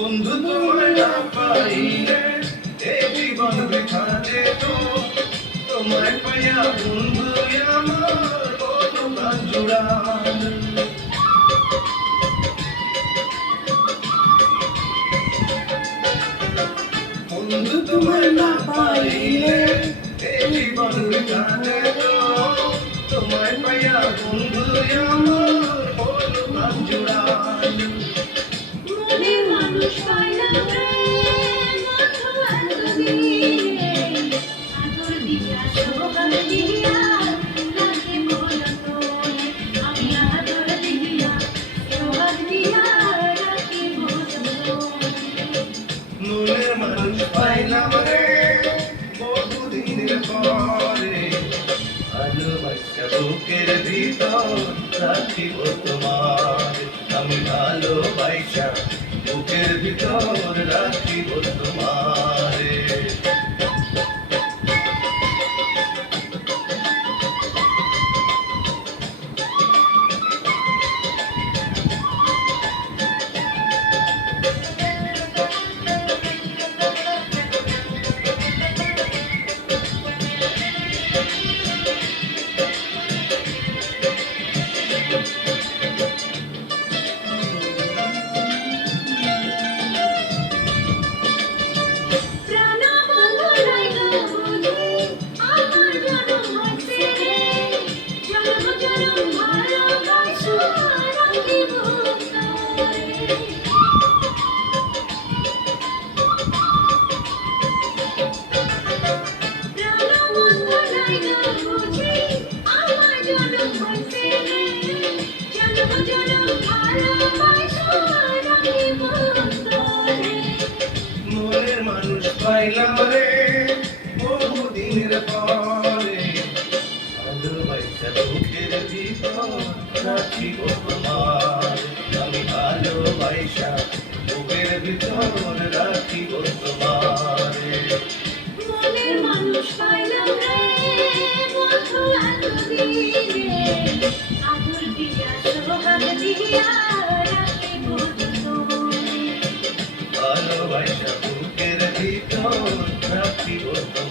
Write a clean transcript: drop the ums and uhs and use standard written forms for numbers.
বন্ধু তোমায় না পাইলে এই জীবন বৃথা যেত, তোমায় পাইয়া বন্ধু আমার কত প্রাণ জুড়ায়। বন্ধু তোমায় না পাইলে এই জীবন বৃথা যেত, তোমায় পাইয়া বন্ধু আমার কত প্রাণ জুড়ায়। মনের মানুষ পাইলাম রে বন্ধু এতদিনে, আদর দিয়া সোহাগ দিয়া রাখে মন তোরে, আমি আদর দিয়া সোহাগ দিয়া রাখি মন তোরে। মনের মানুষ পাইলাম রে বহুদিনের পরে, ভালোবাসা বুকের ভিতর রাখিব তোমার, আমি ভালোবাসা বুকের ভিতর রাখিব তোমারে। মনের মানুষ পাইলাম রে বহুদিনের পরে, ভালোবাসা বুকের ভিতর রাখিব তোমার, আমি ভালোবাসা বুকের ভিতর রাখিব তোমারে। মনের মানুষ পাইলাম রে বন্ধু এতদিনে, আদর দিয়া সোহাগ দিয়া রাখি মন তোরে। ভালোবাসা বুকের ভিতর রাখিব তোমারে।